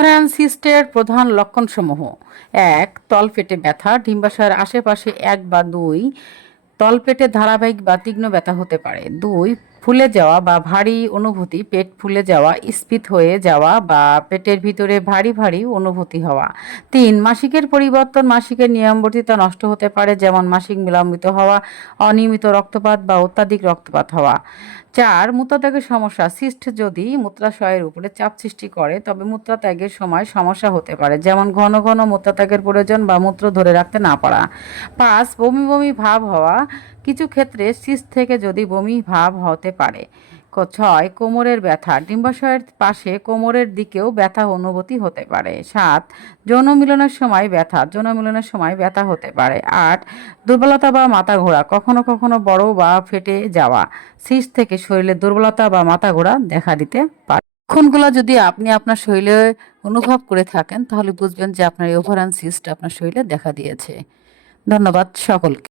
ওভারান সিস্টের প্রধান লক্ষণসমূহ: ১. তলপেটে ব্যথা, ডিম্বাশয়ের আশেপাশে ১ বা ২ তলপেটে ধারাবাহিক বা তীক্ষ্ণ ব্যথা হতে পারে। ২. ফুলে যাওয়া বা ভারী অনুভূতি, পেট ফুলে যাওয়া, স্ফীত হয়ে যাওয়া বা পেটের ভিতরে ভারী ভারী অনুভূতি হওয়া। ৩. মাসিকের পরিবর্তন, মাসিকের নিয়মবর্তিতা নষ্ট হতে পারে, যেমন মাসিক বিলম্বিত হওয়া, অনিয়মিত রক্তপাত বা অত্যাধিক রক্তপাত হওয়া। ৪. মূত্রত্যাগের সমস্যা, সিস্ট যদি মূত্রাশয়ের উপরে চাপ সৃষ্টি করে তবে মূত্রত্যাগের সময় সমস্যা হতে পারে, যেমন ঘন ঘন মূত্রত্যাগের প্রয়োজন বা মূত্র ধরে রাখতে না পারা। ৫. বমি বমি ভাব হওয়া, কিছু ক্ষেত্রে সিস্ট থেকে যদি বমি ভাব হতে পারে। ৬. কোমরের ব্যথা, ডিম্বাশয়ের পাশে কোমরের দিকেও ব্যথা অনুভূতি হতে পারে। ৭. যৌন মিলনের সময় ব্যথা, যৌন মিলনের সময় ব্যথা হতে পারে। ৮. দুর্বলতা বা মাথা ঘোরা, কখনো কখনো বড় বা ফেটে যাওয়া সিস্ট থেকে শরীরে দুর্বলতা বা মাথা ঘোরা দেখা দিতে পারে। লক্ষণগুলো যদি আপনি আপনার শরীরে অনুভব করে থাকেন তাহলে বুঝবেন যে আপনার ওভারান সিস্ট আপনার শরীরে দেখা দিয়েছে। ধন্যবাদ সকলকে।